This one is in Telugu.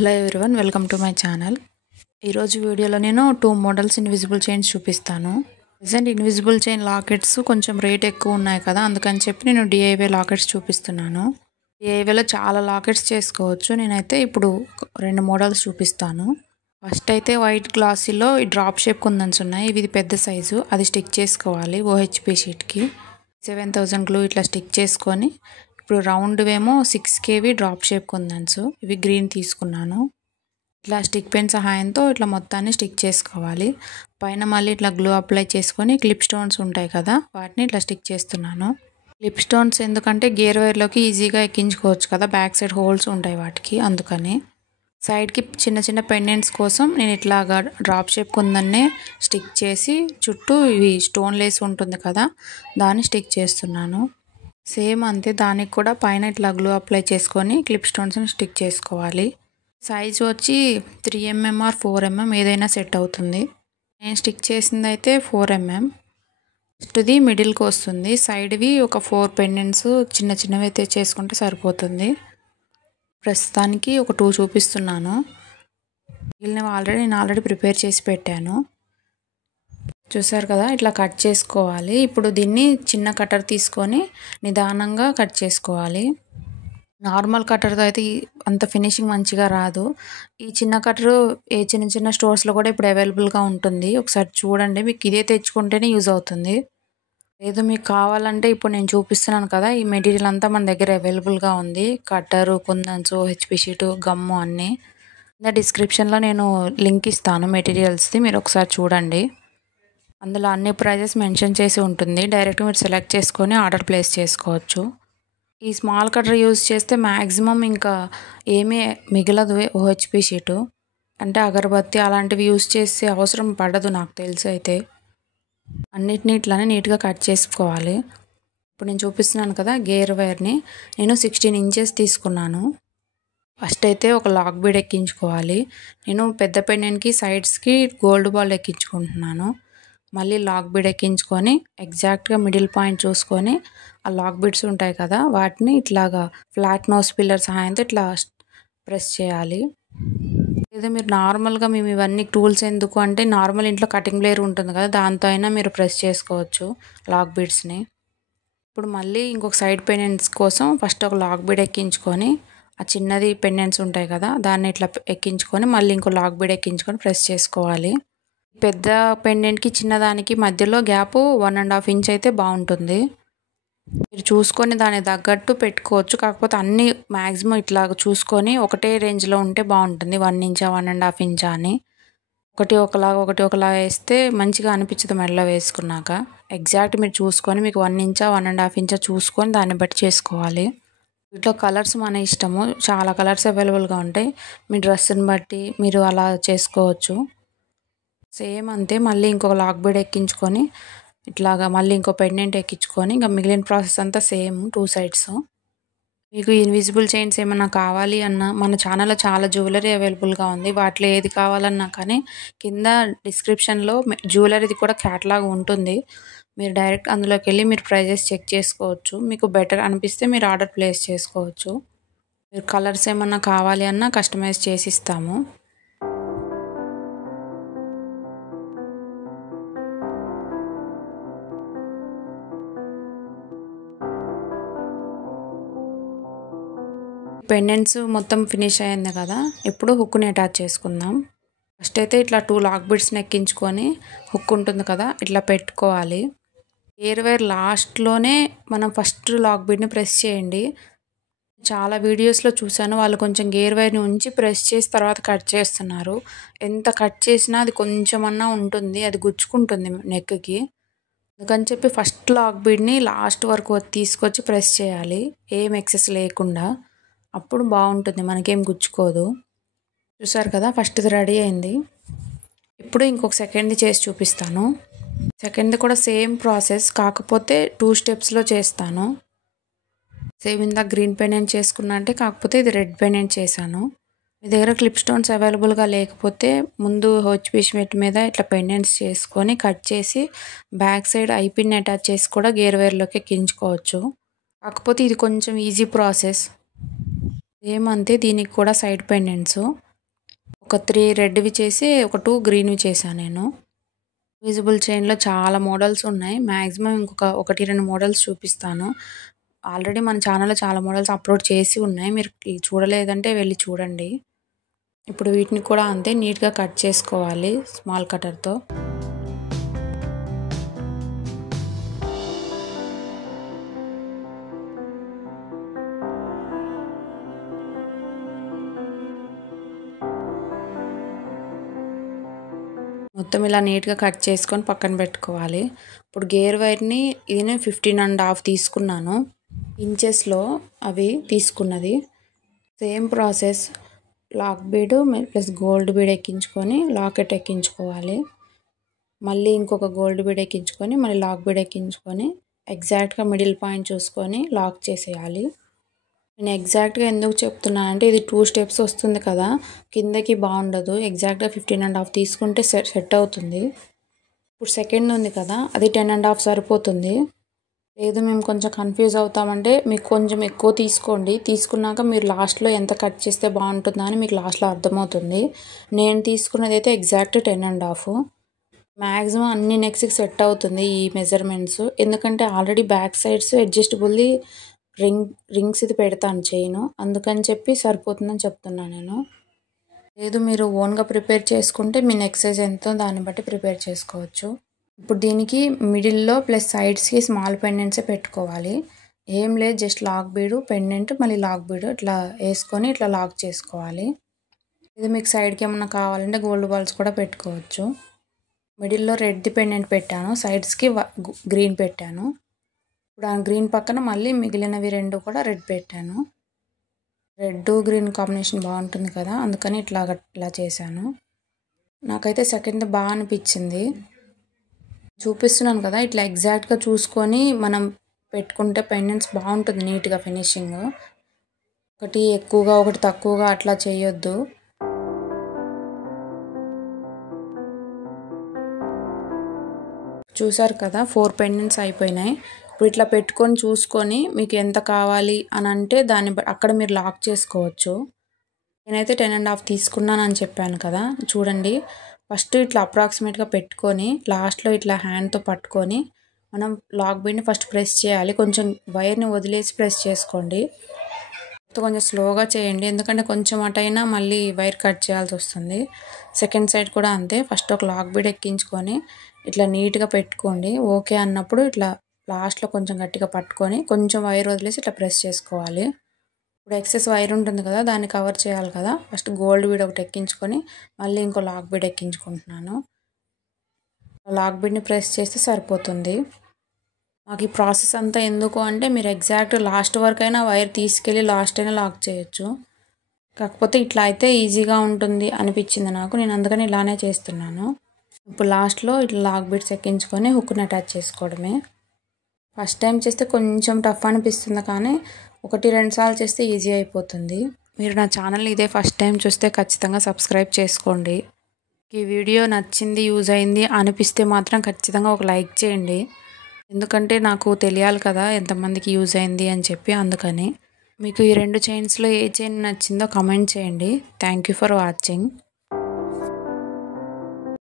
Hello everyone, welcome to my channel. ఈరోజు వీడియోలో నేను 2 మోడల్స్ ఇన్విజిబుల్ చైన్స్ చూపిస్తాను. ప్రెజెంట్ ఇన్విజిబుల్ చైన్ లాకెట్స్ కొంచెం రేట్ ఎక్కువ ఉన్నాయి కదా, అందుకని చెప్పి నేను డిఐవై లాకెట్స్ చూపిస్తున్నాను. డిఐవైలో చాలా లాకెట్స్ చేసుకోవచ్చు. నేనైతే ఇప్పుడు 2 మోడల్స్ చూపిస్తాను. ఫస్ట్ అయితే వైట్ గ్లాసీలో ఈ డ్రాప్ షేప్ కుందన్స్ ఉన్నాయి. ఇది పెద్ద సైజు, అది స్టిక్ చేసుకోవాలి ఓహెచ్పి షీట్కి. 7000 గ్లూ ఇట్లా స్టిక్ చేసుకొని, ఇప్పుడు రౌండ్ ఏమో 6 kV డ్రాప్ షేప్ కుందన్స్, ఇవి గ్రీన్ తీసుకున్నాను. ఇట్లా స్టిక్ పెన్ సహాయంతో ఇట్లా మొత్తాన్ని స్టిక్ చేసుకోవాలి. పైన మళ్ళీ ఇట్లా గ్లూ అప్లై చేసుకొని క్లిప్ స్టోన్స్ ఉంటాయి కదా, వాటిని ఇట్లా స్టిక్ చేస్తున్నాను. క్లిప్ స్టోన్స్ ఎందుకంటే గేర్ వైర్లోకి ఈజీగా ఎక్కించుకోవచ్చు కదా, బ్యాక్ సైడ్ హోల్స్ ఉంటాయి వాటికి, అందుకని. సైడ్కి చిన్న చిన్న పెండెంట్స్ కోసం నేను ఇట్లాగా డ్రాప్ షేప్ కుందన్నే స్టిక్ చేసి చుట్టూ ఇవి స్టోన్ లేస్ ఉంటుంది కదా, దాన్ని స్టిక్ చేస్తున్నాను. సేమ్ అంతే, దానికి కూడా పైన ఇట్లా గ్లూ అప్లై చేసుకొని క్లిప్ స్టోన్స్ని స్టిక్ చేసుకోవాలి. సైజు వచ్చి 3mm ఆర్ 4mm ఏదైనా సెట్ అవుతుంది. నేను స్టిక్ చేసింది అయితే 4mm. ఫస్ట్ది మిడిల్కి వస్తుంది, సైడ్వి ఒక 4 పెండెంట్స్ చిన్న చిన్నవి అయితే చేసుకుంటే సరిపోతుంది. ప్రస్తుతానికి ఒక 2 చూపిస్తున్నాను. మిగిలినవి నేను ఆల్రెడీ ప్రిపేర్ చేసి పెట్టాను. చూసారు కదా, ఇట్లా కట్ చేసుకోవాలి. ఇప్పుడు దీన్ని చిన్న కటర్ తీసుకొని నిదానంగా కట్ చేసుకోవాలి. నార్మల్ కటర్తో అయితే అంత ఫినిషింగ్ మంచిగా రాదు. ఈ చిన్న కటరు చిన్న చిన్న స్టోర్స్లో కూడా ఇప్పుడు అవైలబుల్గా ఉంటుంది. ఒకసారి చూడండి, మీకు ఇదే తెచ్చుకుంటేనే యూజ్ అవుతుంది. లేదు మీకు కావాలంటే ఇప్పుడు నేను చూపిస్తున్నాను కదా, ఈ మెటీరియల్ అంతా మన దగ్గర అవైలబుల్గా ఉంది. కట్టరు, కుందన్స్, హెచ్పి షీటు, గమ్ము అన్నీ. డిస్క్రిప్షన్లో నేను లింక్ ఇస్తాను మెటీరియల్స్ది, మీరు ఒకసారి చూడండి. అందులో అన్ని ప్రైజెస్ మెన్షన్ చేసి ఉంటుంది. డైరెక్ట్ మీరు సెలెక్ట్ చేసుకొని ఆర్డర్ ప్లేస్ చేసుకోవచ్చు. ఈ స్మాల్ కటర్ యూజ్ చేస్తే మ్యాక్సిమం ఇంకా ఏమీ మిగలదు ఓహెచ్పి షీటు. అంటే అగరబత్తి అలాంటివి యూజ్ చేసే అవసరం పడదు నాకు తెలిసి అయితే. అన్నిటినీ ఇట్లానే నీట్గా కట్ చేసుకోవాలి. ఇప్పుడు నేను చూపిస్తున్నాను కదా, గేర్ వైర్ని నేను 16 ఇంచెస్ తీసుకున్నాను. ఫస్ట్ అయితే ఒక లాక్ బీడ్ ఎక్కించుకోవాలి. నేను పెద్ద పెండెంట్కి సైడ్స్కి గోల్డ్ బాల్ ఎక్కించుకుంటున్నాను. మళ్ళీ లాక్ బీడ్ ఎక్కించుకొని ఎగ్జాక్ట్గా మిడిల్ పాయింట్ చూసుకొని ఆ లాక్ బీడ్స్ ఉంటాయి కదా, వాటిని ఇట్లాగా ఫ్లాట్ నోస్ పిల్లర్ సహాయంతో ఇట్లా ప్రెస్ చేయాలి. లేదా మీరు నార్మల్గా మేము ఇవన్నీ టూల్స్ ఎందుకు అంటే, నార్మల్ ఇంట్లో కటింగ్ బ్లేడ్ ఉంటుంది కదా, దాంతో అయినా మీరు ప్రెస్ చేసుకోవచ్చు లాక్ బీడ్స్ని. ఇప్పుడు మళ్ళీ ఇంకొక సైడ్ పెండెంట్స్ కోసం ఫస్ట్ ఒక లాక్ బీడ్ ఎక్కించుకొని, ఆ చిన్నది పెండెంట్స్ ఉంటాయి కదా, దాన్ని ఇట్లా ఎక్కించుకొని మళ్ళీ ఇంకో లాక్ బీడ్ ఎక్కించుకొని ప్రెస్ చేసుకోవాలి. పెద్ద పెండెంట్కి చిన్నదానికి మధ్యలో గ్యాప్ 1.5 ఇంచ్ అయితే బాగుంటుంది. మీరు చూసుకొని దానికి తగ్గట్టు పెట్టుకోవచ్చు. కాకపోతే అన్నీ మ్యాక్సిమం ఇట్లా చూసుకొని ఒకటే రేంజ్లో ఉంటే బాగుంటుంది. 1 ఇంచా 1.5 ఇంచా అని ఒకటి ఒకలా వేస్తే మంచిగా అనిపించదు మెడలో వేసుకున్నాక. ఎగ్జాక్ట్ మీరు చూసుకొని మీకు 1 ఇంచా 1.5 ఇంచా చూసుకొని దాన్ని బట్టి చేసుకోవాలి. వీటిలో కలర్స్ మన ఇష్టము, చాలా కలర్స్ అవైలబుల్గా ఉంటాయి. మీ డ్రెస్ని బట్టి మీరు అలా చేసుకోవచ్చు. సేమ్ అంతే, మళ్ళీ ఇంకొక లాక్ బీడ్ ఎక్కించుకొని ఇట్లాగా మళ్ళీ ఇంకో పెండెంట్ ఎక్కించుకొని ఇంకా మిగిలిన ప్రాసెస్ అంతా సేమ్ 2 sides. మీకు ఇన్విజిబుల్ చైన్స్ ఏమన్నా కావాలి అన్నా మన ఛానల్లో చాలా జ్యువెలరీ అవైలబుల్గా ఉంది. వాటిలో ఏది కావాలన్నా కానీ కింద డిస్క్రిప్షన్లో జ్యువెలరీది కూడా క్యాటలాగ్ ఉంటుంది. మీరు డైరెక్ట్ అందులోకి వెళ్ళి మీరు ప్రైజెస్ చెక్ చేసుకోవచ్చు. మీకు బెటర్ అనిపిస్తే మీరు ఆర్డర్ ప్లేస్ చేసుకోవచ్చు. మీరు కలర్స్ ఏమన్నా కావాలి అన్నా కస్టమైజ్ చేసి ఇస్తాము. పెండెంట్స్ మొత్తం ఫినిష్ అయింది కదా, ఇప్పుడు హుక్ని అటాచ్ చేసుకుందాం. ఫస్ట్ అయితే ఇట్లా 2 లాక్ బీడ్స్ని ఎక్కించుకొని హుక్ ఉంటుంది కదా ఇట్లా పెట్టుకోవాలి. గేర్ వైర్ లాస్ట్లోనే మనం ఫస్ట్ లాక్ బీడ్ని ప్రెస్ చేయండి. చాలా వీడియోస్లో చూశాను, వాళ్ళు కొంచెం గేర్ వైర్ని ఉంచి ప్రెస్ చేసి తర్వాత కట్ చేస్తున్నారు. ఎంత కట్ చేసినా అది కొంచెమన్నా ఉంటుంది, అది గుచ్చుకుంటుంది నెక్కి. అందుకని చెప్పి ఫస్ట్ లాక్ బీడ్ని లాస్ట్ వరకు తీసుకొచ్చి ప్రెస్ చేయాలి, ఏం ఎక్సెస్ లేకుండా. అప్పుడు బాగుంటుంది, మనకేం గుచ్చుకోదు. చూసారు కదా, ఫస్ట్ది రెడీ అయింది. ఇప్పుడు ఇంకొక సెకండ్ది చేసి చూపిస్తాను. సెకండ్ది కూడా సేమ్ ప్రాసెస్, కాకపోతే 2 స్టెప్స్లో చేస్తాను. సేమ్ ఇందాక గ్రీన్ పెండెంట్ చేసుకున్నా అంటే, కాకపోతే ఇది రెడ్ పెండెంట్ చేశాను. మీ దగ్గర క్లిప్ స్టోన్స్ అవైలబుల్గా లేకపోతే ముందు హెచ్పి షీట్ మీద ఇట్లా పెండెంట్స్ చేసుకొని కట్ చేసి బ్యాక్ సైడ్ ఐపిన్ అటాచ్ చేసి కూడా గేర్ వైర్లోకి ఎక్కించుకోవచ్చు. కాకపోతే ఇది కొంచెం ఈజీ ప్రాసెస్. సేమ్ అంతే, దీనికి కూడా సైడ్ పెండెంట్స్. ఒక 3 రెడ్వి చేసి ఒక 2 గ్రీన్వి చేశాను నేను. ఇన్విజిబుల్ చైన్లో చాలా మోడల్స్ ఉన్నాయి. మ్యాక్సిమం ఇంకొక 1-2 మోడల్స్ చూపిస్తాను. ఆల్రెడీ మన ఛానల్లో చాలా మోడల్స్ అప్లోడ్ చేసి ఉన్నాయి. మీరు చూడలేదంటే వెళ్ళి చూడండి. ఇప్పుడు వీటిని కూడా అంతే నీట్గా కట్ చేసుకోవాలి స్మాల్ కటర్తో. మొత్తం ఇలా నీట్గా కట్ చేసుకొని పక్కన పెట్టుకోవాలి. ఇప్పుడు గేర్ వైర్ని ఇది నేను 15.5 తీసుకున్నాను. ఇంచెస్లో అవి తీసుకున్నది. Same process lock bead plus gold bead ఎక్కించుకొని లాకెట్ ఎక్కించుకోవాలి. మళ్ళీ ఇంకొక గోల్డ్ బీడ్ ఎక్కించుకొని మళ్ళీ లాక్ బీడ్ ఎక్కించుకొని ఎగ్జాక్ట్గా మిడిల్ పాయింట్ చూసుకొని లాక్ చేసేయాలి. నేను ఎగ్జాక్ట్గా ఎందుకు చెప్తున్నానంటే ఇది 2 స్టెప్స్ వస్తుంది కదా, కిందకి బాగుండదు. ఎగ్జాక్ట్గా 15.5 తీసుకుంటే సెట్ అవుతుంది. ఇప్పుడు సెకండ్ ఉంది కదా, అది 10.5 సరిపోతుంది. లేదు మేము కొంచెం కన్ఫ్యూజ్ అవుతామంటే మీకు కొంచెం ఎక్కువ తీసుకోండి. తీసుకున్నాక మీరు లాస్ట్లో ఎంత కట్ చేస్తే బాగుంటుందా అని మీకు లాస్ట్లో అర్థమవుతుంది. నేను తీసుకున్నది అయితే ఎగ్జాక్ట్ 10.5. మ్యాక్సిమం అన్ని నెక్స్ట్కి సెట్ అవుతుంది ఈ మెజర్మెంట్స్. ఎందుకంటే ఆల్రెడీ బ్యాక్ సైడ్స్ అడ్జస్టబుల్లీ రింగ్స్ ఇది పెడతాను చైన్, అందుకని చెప్పి సరిపోతుందని చెప్తున్నాను నేను. లేదు మీరు ఓన్గా ప్రిపేర్ చేసుకుంటే మీ నెక్ సైజ్ ఎంతో దాన్ని బట్టి ప్రిపేర్ చేసుకోవచ్చు. ఇప్పుడు దీనికి మిడిల్లో ప్లస్ సైడ్స్కి స్మాల్ పెండెంట్సే పెట్టుకోవాలి. ఏం లేదు, జస్ట్ లాక్ బీడు పెండెంట్ మళ్ళీ లాక్ బీడు ఇట్లా వేసుకొని ఇట్లా లాక్ చేసుకోవాలి. ఇది మీకు సైడ్కి ఏమన్నా కావాలంటే గోల్డ్ బాల్స్ కూడా పెట్టుకోవచ్చు. మిడిల్లో రెడ్ది పెండెంట్ పెట్టాను, సైడ్స్కి గ్రీన్ పెట్టాను. ఇప్పుడు ఆ గ్రీన్ పక్కన మళ్ళీ మిగిలినవి 2 కూడా రెడ్ పెట్టాను. రెడ్ గ్రీన్ కాంబినేషన్ బాగుంటుంది కదా, అందుకని ఇట్లా చేశాను. నాకైతే సెకండ్ బాగా అనిపించింది. చూపిస్తున్నాను కదా, ఇట్లా ఎగ్జాక్ట్గా చూసుకొని మనం పెట్టుకుంటే పెండెంట్స్ బాగుంటుంది నీట్గా ఫినిషింగ్. ఒకటి ఎక్కువగా ఒకటి తక్కువగా అట్లా చేయొద్దు. చూసారు కదా 4 పెండెంట్స్ అయిపోయినాయి. ఇప్పుడు ఇట్లా పెట్టుకొని చూసుకొని మీకు ఎంత కావాలి అని అంటే దాన్ని అక్కడ మీరు లాక్ చేసుకోవచ్చు. నేనైతే 10.5 తీసుకున్నాను అని చెప్పాను కదా, చూడండి ఫస్ట్ ఇట్లా అప్రాక్సిమేట్గా పెట్టుకొని లాస్ట్లో ఇట్లా హ్యాండ్తో పట్టుకొని మనం లాక్ బీడ్ని ఫస్ట్ ప్రెస్ చేయాలి. కొంచెం వైర్ని వదిలేసి ప్రెస్ చేసుకోండి. కొంచెం స్లోగా చేయండి, ఎందుకంటే కొంచెం అటైనా మళ్ళీ వైర్ కట్ చేయాల్సి వస్తుంది. సెకండ్ సైడ్ కూడా అంతే. ఫస్ట్ ఒక లాక్ బీడ్ ఎక్కించుకొని ఇట్లా నీట్గా పెట్టుకోండి. ఓకే అన్నప్పుడు ఇట్లా లాస్ట్లో కొంచెం గట్టిగా పట్టుకొని కొంచెం వైర్ వదిలేసి ఇట్లా ప్రెస్ చేసుకోవాలి. ఇప్పుడు ఎక్సెస్ వైర్ ఉంటుంది కదా, దాన్ని కవర్ చేయాలి కదా, ఫస్ట్ గోల్డ్ బీడ్ ఒకటి ఎక్కించుకొని మళ్ళీ ఇంకో లాక్ బీడ్ ఎక్కించుకుంటున్నాను. లాక్ బీడ్ని ప్రెస్ చేస్తే సరిపోతుంది. మాకు ఈ ప్రాసెస్ అంతా ఎందుకు అంటే మీరు ఎగ్జాక్ట్ లాస్ట్ వరకు అయినా వైర్ తీసుకెళ్ళి లాస్ట్ అయినా లాక్ చేయొచ్చు. కాకపోతే ఇట్లా అయితే ఈజీగా ఉంటుంది అనిపించింది నాకు, నేను అందుకని ఇలానే చేస్తున్నాను. ఇప్పుడు లాస్ట్లో ఇట్లా లాక్ బీడ్స్ ఎక్కించుకొని హుక్ని అటాచ్ చేసుకోవడమే. ఫస్ట్ టైం చేస్తే కొంచెం టఫ్ అనిపిస్తుంది, కానీ 1-2 సార్లు చేస్తే ఈజీ అయిపోతుంది. మీరు నా ఛానల్ ఇదే ఫస్ట్ టైం చూస్తే ఖచ్చితంగా సబ్స్క్రైబ్ చేసుకోండి. ఈ వీడియో నచ్చింది, యూజ్ అయింది అనిపిస్తే మాత్రం ఖచ్చితంగా ఒక లైక్ చేయండి. ఎందుకంటే నాకు తెలియాలి కదా ఎంతమందికి యూజ్ అయింది అని చెప్పి, అందుకని. మీకు ఈ 2 చైన్స్లో ఏ చైన్ నచ్చిందో కమెంట్ చేయండి. Thank you for watching.